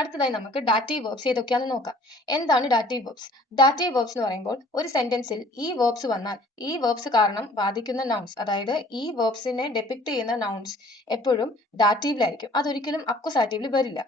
അടുത്തതായി നമുക്ക് dative verbs ഏതൊക്കെയാണെന്ന് നോക്കാം. എന്താണ് ഡാറ്റീവ് വേർബ്സ്? ഡാറ്റീവ് വേർബ്സ് എന്ന് പറയുമ്പോൾ ഒരു സെന്റൻസിൽ ഈ വേർബ്സ് വന്നാൽ ഈ വേർബ്സ് കാരണം ബാധിക്കുന്ന നൗൺസ്, അതായത് ഈ വേർബ്സിനെ ഡെപിക്ട് ചെയ്യുന്ന നൗൺസ് എപ്പോഴും ഡാറ്റീവിലായിരിക്കും. അതൊരിക്കലും അക്വസാറ്റീവിൽ വരില്ല.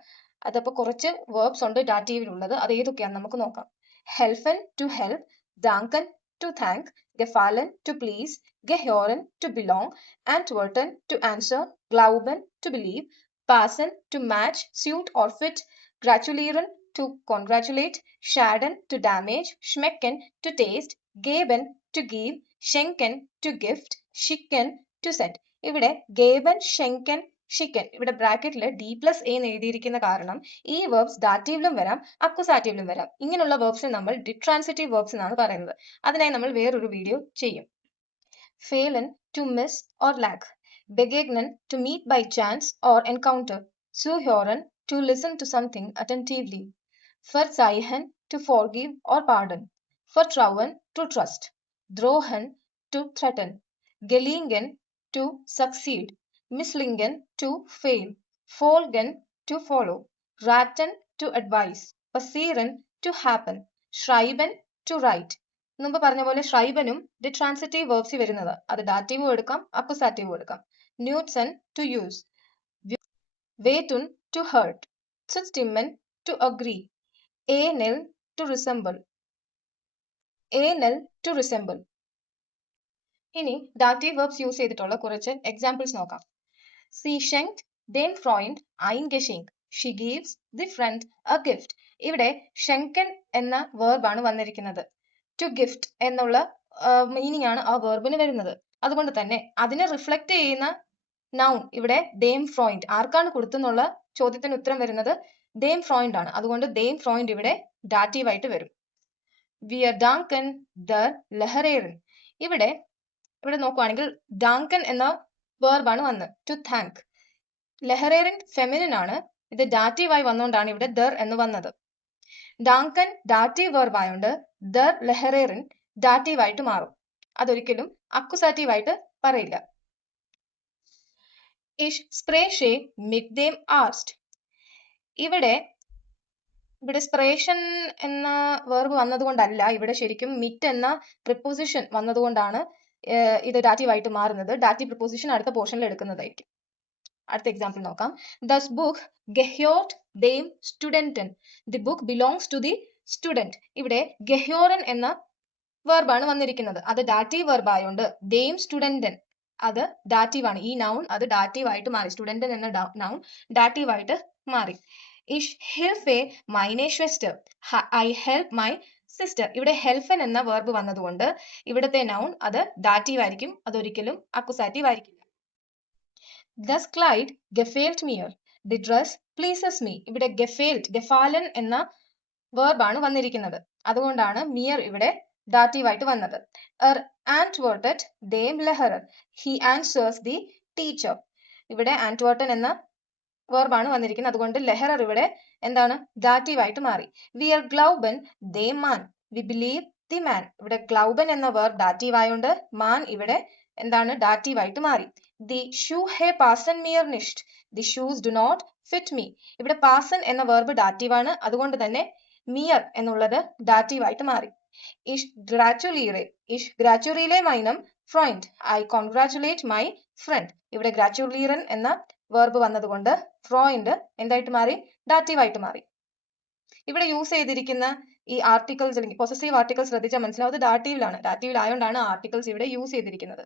അതപ്പോൾ കുറച്ച് വേർബ്സ് ഉണ്ട് ഡാറ്റീവിലുള്ളത്. അത് ഏതൊക്കെയാണെന്ന് നമുക്ക് നോക്കാം. ഹെൽഫൻ ടു ഹെൽപ്പ്, ദാങ്കൻ to thank, gefallen to please, gehören to belong, antworten to answer, glauben to believe, passen to match, suit or fit, gratulieren to congratulate, schaden to damage, schmecken to taste, geben to give, schenken to gift, schicken to send. ഇവിടെ ഗേബൻ, Schengen, ഷിക്കൻ ഇവിടെ ബ്രാക്കറ്റിൽ D+A എന്ന് എഴുതിയിരിക്കുന്ന കാരണം ഈ verbs ഡാറ്റീവിലും വരാം അക്വസാറ്റീവിലും വരാം. ഇങ്ങനെയുള്ള വേർബ്സിനെ നമ്മൾ ഡിട്രാൻസിറ്റീവ് വേർബ്സ് എന്നാണ് പറയുന്നത്. അതിനായി നമ്മൾ വേറൊരു വീഡിയോ ചെയ്യും. Fehlen to miss or lack, begegnen to meet by chance or encounter, zuhören to listen to something attentively, verzeihen to forgive or pardon, vertrauen to trust, drohen to threaten, gelingen to succeed, misslingen to fail, folgen to follow, raten to advise, passieren to happen, schreiben to write. മുമ്പ് പറഞ്ഞ പോലെ ഷ്രൈബനും ഡിട്രാൻസിറ്റീവ് വേർബ്സിൽ വരുന്നത്. അത് ഡാറ്റീവും എടുക്കാം അക്വസാറ്റീവും എടുക്കാം. ന്യൂട്സൺ to use, വേറ്റുൻ to hurt, zustimmen to agree, ഏനൽ ടു റിസംബിൾ, ഏനൽ ടു റിസംബിൾ. ഇനി ഡാറ്റീവ് വേർബ്സ് യൂസ് ചെയ്തിട്ടുള്ള കുറച്ച് എക്സാമ്പിൾസ് നോക്കാം. Sie schenkt dem Freund ein Geschenk. She gives the friend a gift. ഇവിടെ ഷെങ്കൻ എന്ന വേർബാണ് വന്നിരിക്കുന്നത്. ടു ഗിഫ്റ്റ് എന്നുള്ള മീനിങ് ആണ് ആ വേർബിന് വരുന്നത്. അതുകൊണ്ട് തന്നെ അതിനെ റിഫ്ലക്ട് ചെയ്യുന്ന നൗൺ ഇവിടെ ഡേം ഫ്രോയിൻഡ്. ആർക്കാണ് കൊടുത്തെന്നുള്ള ചോദ്യത്തിന് ഉത്തരം വരുന്നത് ഡേം ഫ്രോയിൻഡ് ആണ്. അതുകൊണ്ട് ഡേം ഫ്രോയിൻഡ് ഇവിടെ ഡാറ്റീവ് ആയിട്ട് വരും. Wir danken der Lehrerin. ഇവിടെ നോക്കുവാണെങ്കിൽ ഡാങ്കൻ എന്ന വേർബാണ് വന്നത്. To thank. ലെഹറേറിൻ ഫെമിനിൻ ആണ്. ഇത് ഡാറ്റീവായി വന്നുകൊണ്ടാണ് ഇവിടെ ദർ എന്ന് വന്നത്. ഡാങ്കൻ ഡാറ്റീവ് വേർബ് ആയതുകൊണ്ട് ദർ ലെഹറേറിൻ ഡാറ്റീവ് ആയിട്ട് മാറും. അതൊരിക്കലും അക്വസാറ്റീവ് ആയിട്ട് പറയില്ല. Ich spreche mit dem Arzt. ഇവിടെ സ്പ്രേഷൻ എന്ന വേർബ് വന്നതുകൊണ്ടല്ല, ഇവിടെ ശരിക്കും മിറ്റ് എന്ന പ്രിപ്പോസിഷൻ വന്നതുകൊണ്ടാണ് ഇത് ഡാറ്റീവ് ആയിട്ട് മാറുന്നത്. ഡാറ്റീവ് പ്രിപ്പോസിഷൻ അടുത്ത പോർഷനിൽ എടുക്കുന്നതായിരിക്കും. അടുത്ത എക്സാമ്പിൾ നോക്കാം. ദസ് ബുക്ക് ഗെഹ്യോർട്ട് ദെം സ്റ്റുഡന്റൻ. The book belongs to the student. ഇവിടെ ഗെഹ്യോറൻ എന്ന വേർബാണ് വന്നിരിക്കുന്നത്. അത് ഡാറ്റീവ് വേർബ് ആയതുകൊണ്ട് ദെം സ്റ്റുഡന്റൻ അത് ഡാറ്റീവ് ആണ്. ഈ നൗൺ അത് ഡാറ്റീവ് ആയിട്ട് മാറി. സ്റ്റുഡന്റൻ എന്ന നൗൺ ഡാറ്റീവ് ആയിട്ട് മാറി. Ich helfe meine Schwester. I help my sister. ഇവിടെ ഹെൽഫൻ എന്ന വേർബ് വന്നതുകൊണ്ട് ഇവിടുത്തെ നൗൺ അത് ഡാറ്റീവ് ആയിരിക്കും. അതൊരിക്കലും അക്വസാറ്റീവ് ആയിരിക്കില്ല. Das Kleid gefällt mir. The dress pleases me. ഇവിടെ gefallen എന്ന വേർബാണ് വന്നിരിക്കുന്നത്. അതുകൊണ്ടാണ് മിയർ ഇവിടെ ഡാറ്റീവ് ആയിട്ട് വന്നത്. Antwortet dem Lehrer. He answers the teacher. ഇവിടെ antworten എന്ന വേർബാണ് വന്നിരിക്കുന്നത്. അതുകൊണ്ട് ലെഹറർ ഇവിടെ എന്താണ് ഡാറ്റീവ് ആയിട്ട് മാറി. Wir glauben dem Mann. We believe the man. ഇവിടെ glauben എന്ന വേർബ് ഡാറ്റീവ് ആയതുകൊണ്ട് മാൻ ഇവിടെ എന്താണ് ഡാറ്റീവ് ആയിട്ട് മാറി. The Schuhe passen mir nicht. The shoes do not fit me. ഇവിടെ passen എന്ന വേർബ് ഡാറ്റീവ് ആണ്. അതുകൊണ്ട് തന്നെ മിയർ എന്നുള്ളത് ഡാറ്റീവ് ആയിട്ട് മാറി. Ich gratuliere meinem Freund. I congratulate my friend. ഇവിടെ gratulieren എന്ന വേർബ് വന്നതുകൊണ്ട് ഫ്രോയിൻഡ് എന്തായിട്ട് മാറി ഡാറ്റീവ് ആയിട്ട് മാറി. ഇവിടെ യൂസ് ചെയ്തിരിക്കുന്ന ഈ ആർട്ടിക്കിൾസ് അല്ലെങ്കിൽ പൊസസീവ് ആർട്ടിക്കിൾസ് ശ്രദ്ധിച്ചാൽ മനസ്സിലാവും അത് ഡാറ്റീവിലാണ്. ഡാറ്റീവിൽ ആയതുകൊണ്ടാണ് ആർട്ടിക്കിൾസ് ഇവിടെ യൂസ് ചെയ്തിരിക്കുന്നത്.